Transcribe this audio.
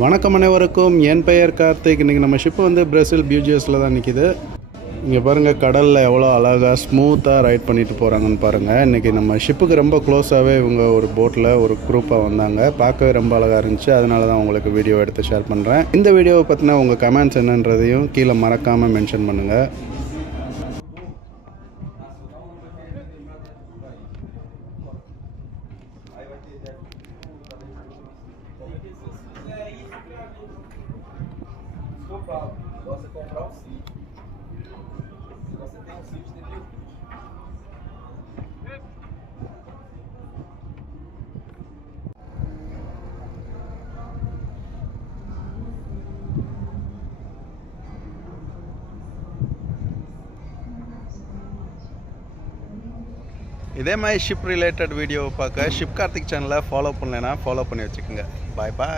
வணக்கம் அனைவருக்கும். என் பெயர் கார்த்திக். இன்றைக்கி நம்ம ஷிப்பு வந்து பிரேசில் பியூஜியஸில் தான் நிற்கிது. இங்கே பாருங்கள், கடலில் எவ்வளோ அழகாக ஸ்மூத்தாக ரைட் பண்ணிட்டு போகிறாங்கன்னு பாருங்கள். இன்றைக்கி நம்ம ஷிப்புக்கு ரொம்ப க்ளோஸாகவே இவங்க ஒரு போட்டில் ஒரு குரூப்பாக வந்தாங்க. பார்க்கவே ரொம்ப அழகாக இருந்துச்சு. அதனால தான் உங்களுக்கு வீடியோ எடுத்து ஷேர் பண்ணுறேன். இந்த வீடியோவை பற்றின உங்கள் கமெண்ட்ஸ் என்னன்றதையும் கீழே மறக்காமல் மென்ஷன் பண்ணுங்கள். Você comprar um sítio. Se você tem um sítio, tem que... இதே மாதிரி ஷிப் ரிலேட்டட் வீடியோவை பார்க்க ஷிப் கார்த்திக் சேனலை ஃபாலோ பண்ணலைன்னா ஃபாலோ பண்ணி வச்சுக்கோங்க. பாய் பாய்.